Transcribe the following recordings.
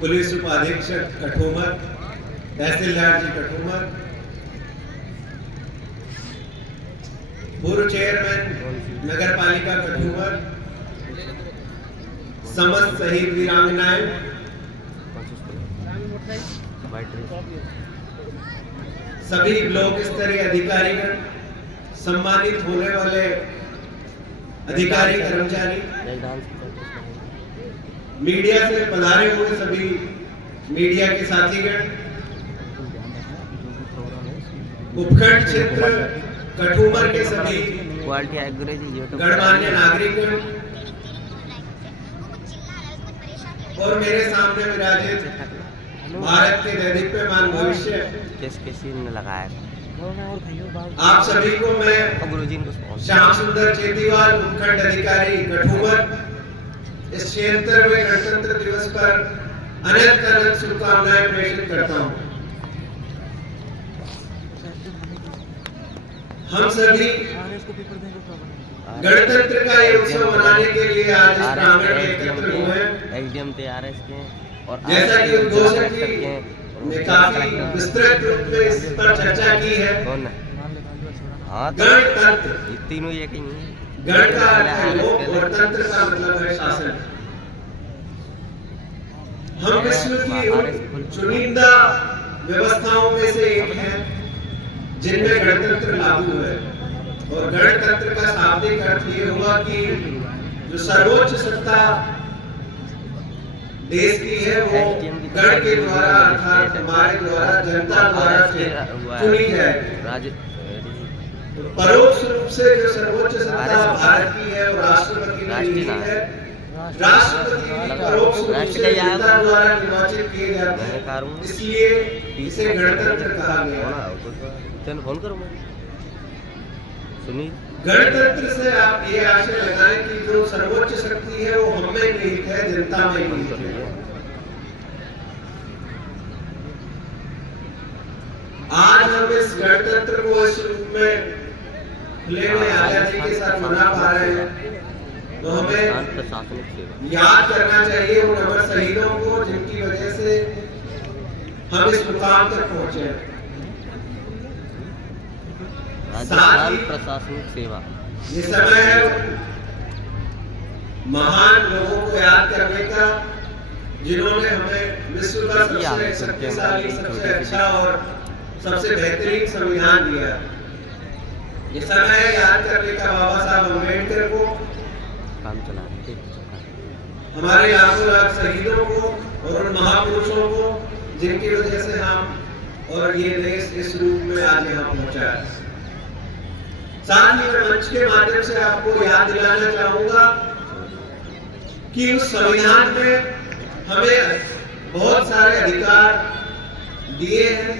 Police उपाधीक्षक कठूमर, तहसीलदार जी कठूमर, पूर्व chairman नगर पालिका कठूमर, समस्त शहीद वीरांगनाएं, सभी ब्लॉक स्तरीय अधिकारीगण, सम्मानित होने वाले अधिकारी कर्मचारी, मीडिया से पधारे हुए सभी मीडिया के साथीगण, उपखंड क्षेत्र कठूमर के सभी गणमान्य नागरिकगण और मेरे सामने विराजित भारत के दैदीप्यमान भविष्य आप सभी को मैं श्याम सुंदर चेतीवाल, उपखंड अधिकारी कठूमर, इस 76वें गणतंत्र दिवस पर अनंत अनंत शुभकामनाएं प्रेषित करता हूं। हम सभी गणतंत्र का ये उत्सव मनाने के लिए आज इस प्रांगण में एकत्र हुए हैं। एसडीएम तैयार है इसके और जैसा कि उद्घोषक जी ने काफी विस्तृत रूप में इस पर चर्चा की है। गणतंत्र तीनों एक ही गण का अर्थ है लोक और तंत्र का मतलब है शासन। हम विश्व की उन चुनिंदा व्यवस्थाओं में से एक है जिनमें गणतंत्र लागू है और गणतंत्र का शाब्दिक अर्थ ये हुआ कि जो सर्वोच्च सत्ता देश की है वो गण के द्वारा अर्थात हमारे द्वारा जनता द्वारा चुनी जाएगी। परोक्ष रूप से जो सर्वोच्च सत्ता भारत की है और राष्ट्रपति की है। राष्ट्रपति परोक्ष रूप से जनता द्वारा निर्वाचित किए जाते हैं, इसलिए इसे गणतंत्र कहा गया। फोन करो सुनिए। गणतंत्र से आप ये आशय लगाएं कि जो सर्वोच्च शक्ति है वो हम में निहित है, जनता में निहित है। आज हम इस गणतंत्र को इस रूप में खुले में आजादी के साथ मना पा रहे हैं, तो हमें याद करना चाहिए उन अमर शहीदों को जिनकी वजह से हम इस मुकाम तक पहुंचे हैं। साथ ही प्रशासनिक सेवा ये समय है महान लोगों को याद करने का जिन्होंने हमें विश्व का सबसे शक्तिशाली, सबसे अच्छा और सबसे बेहतरीन संविधान दिया। ये समय है याद करने का बाबा साहब अम्बेडकर को, काम चला हमारे लाखों लाख शहीदों को और उन महापुरुषों को जिनकी वजह से हम और ये देश इस रूप में आज यहाँ पहुंचा है। साथ ही मैं मंच के माध्यम से आपको याद दिलाना चाहूंगा कि उस संविधान में हमें बहुत सारे अधिकार दिए हैं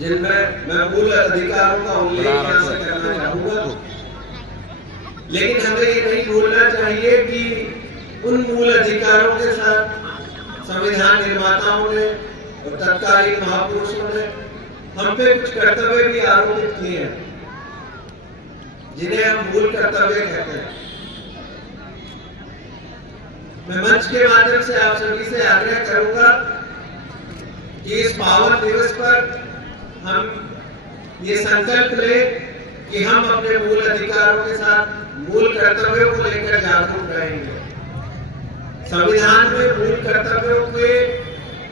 जिनमें मैं मूल अधिकारों का उल्लेख यहाँ से करना चाहूंगा, लेकिन हमें ये नहीं भूलना चाहिए कि उन मूल अधिकारों के साथ संविधान निर्माताओं ने और तत्कालीन महापुरुषों ने हम पे कुछ कर्तव्य भी आरोपित किए हैं जिन्हें हम मूल कर्तव्य कहते हैं। मैं मंच के माध्यम से आप सभी से आग्रह करूंगा कि इस पावन दिवस पर हम ये संकल्प लें कि हम अपने मूल अधिकारों के साथ मूल कर्तव्यों को लेकर जागरूक रहेंगे। संविधान में मूल कर्तव्यों के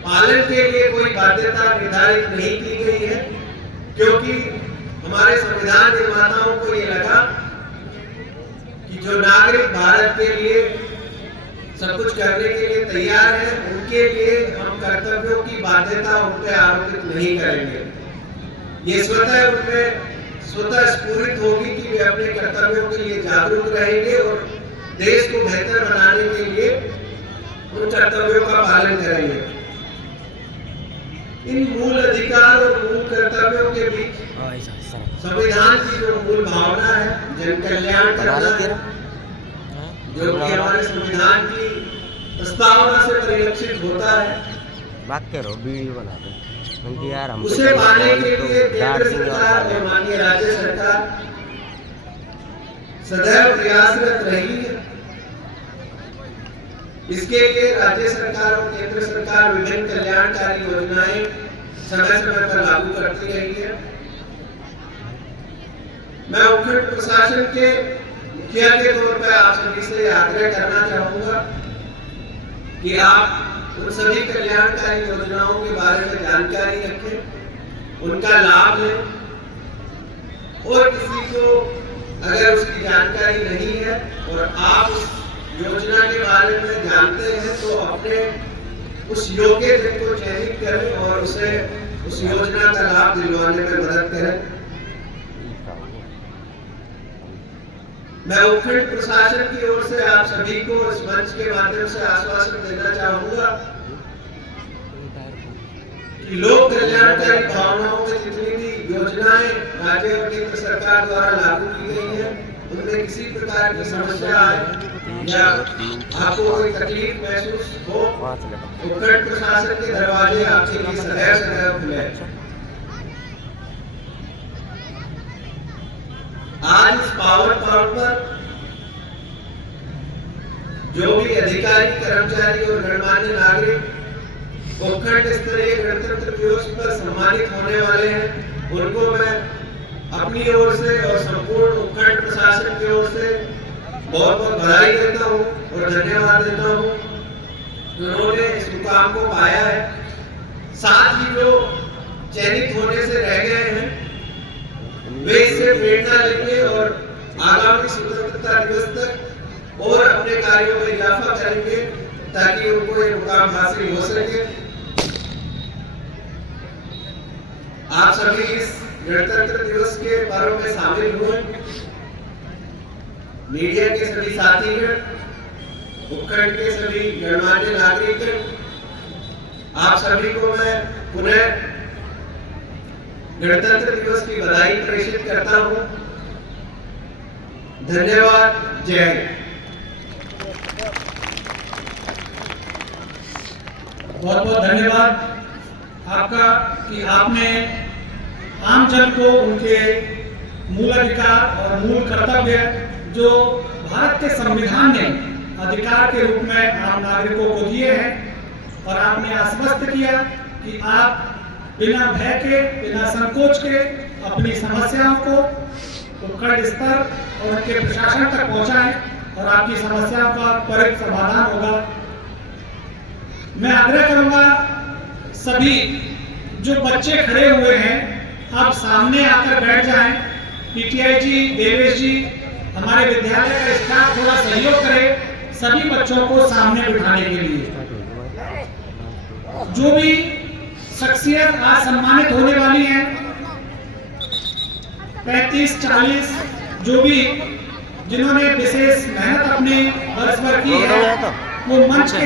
पालन के लिए कोई बाध्यता निर्धारित नहीं की गई है, क्योंकि हमारे संविधान निर्माताओं को ये लगा कि जो नागरिक भारत के लिए सब कुछ करने के लिए तैयार है, उनके लिए हम कर्तव्यों की बाध्यता उन पर आरोपित नहीं करेंगे। ये स्वतः स्फूर्त होगी कि वे अपने कर्तव्यों के लिए जागरूक रहेंगे और देश को बेहतर बनाने के लिए उन कर्तव्यों का पालन करेंगे। इन मूल अधिकार और मूल कर्तव्यों के बीच संविधान की जो मूल भावना है जन कल्याण करना है, जो कि हमारे संविधान की प्रस्तावना से परिलक्षित होता है, बात करो वीडियो बना दो यार। हम उसे पाने के लिए केंद्र सरकार और माननीय राज्य सरकार सदैव प्रयासरत रही है। इसके लिए राज्य सरकार और केंद्र सरकार विभिन्न कल्याणकारी योजनाएं समय समय पर लागू करती रही है। मैं उपखंड प्रशासन के मुखिया के तौर पर आप सभी से आग्रह करना चाहूंगा कि आप उन सभी कल्याणकारी योजनाओं के बारे में जानकारी रखें, उनका लाभ लें, और किसी को अगर उसकी जानकारी नहीं है और आप उस योजना के बारे में जानते हैं तो अपने उस योग्य व्यक्ति को चयनित करें और उसे उस योजना का लाभ दिलवाने में मदद करें। मैं उपखंड प्रशासन की ओर से आप सभी को इस मंच के माध्यम से आश्वासन देना चाहूंगा कि लोक कल्याणकारी भावनाओं में जितनी भी योजनाएं राज्य और केंद्र सरकार द्वारा लागू की गई है उनमें किसी प्रकार की समस्या आए या आपको कोई तकलीफ महसूस हो, उपखंड प्रशासन के दरवाजे आपके लिए सदैव सदैव खुले। आज इस पावन पर्व पर जो भी अधिकारी, कर्मचारी और गणमान्य नागरिक उपखंड स्तरीय गणतंत्र दिवस पर सम्मानित होने वाले हैं, उनको मैं अपनी ओर से और संपूर्ण उपखंड प्रशासन की ओर से बहुत बहुत बधाई देता हूँ और धन्यवाद देता हूँ। उन्होंने इस मुकाम को पाया है। साथ ही जो चयनित होने से रह गए हैं वे इससे प्रेरणा लेंगे और आगामी स्वतंत्रता दिवस तक और अपने कार्यों में इजाफा करेंगे ताकि उनको ये मुकाम हासिल हो सके। आप सभी इस गणतंत्र दिवस के पर्व में शामिल हुए। मीडिया के सभी साथीगण, उपखंड के सभी गणमान्य नागरिक, आप सभी को मैं पुनः गणतंत्र दिवस की बधाई प्रेषित करता हूं। धन्यवाद। जय हिंद। बहुत बहुत धन्यवाद आपका कि आपने आम जन को उनके मूल अधिकार और मूल कर्तव्य जो भारत के संविधान ने अधिकार के रूप में आम नागरिकों को दिए हैं और आपने आश्वस्त किया कि आप बिना भय के, बिना संकोच के अपनी समस्याओं को उपखंड स्तर और उनके प्रशासन तक पहुंचाएं और आपकी समस्याओं का त्वरित समाधान होगा। मैं आग्रह करूंगा सभी जो बच्चे खड़े हुए हैं आप सामने आकर बैठ जाएं। पीटीआई जी, देवेश जी, हमारे विद्यालय का स्टाफ थोड़ा सहयोग करे सभी बच्चों को सामने बिठाने के लिए। जो भी शख्सियत आज सम्मानित होने वाली हैं 35-40 जो भी जिन्होंने विशेष मेहनत अपने वर्ष भर की है वो मंच के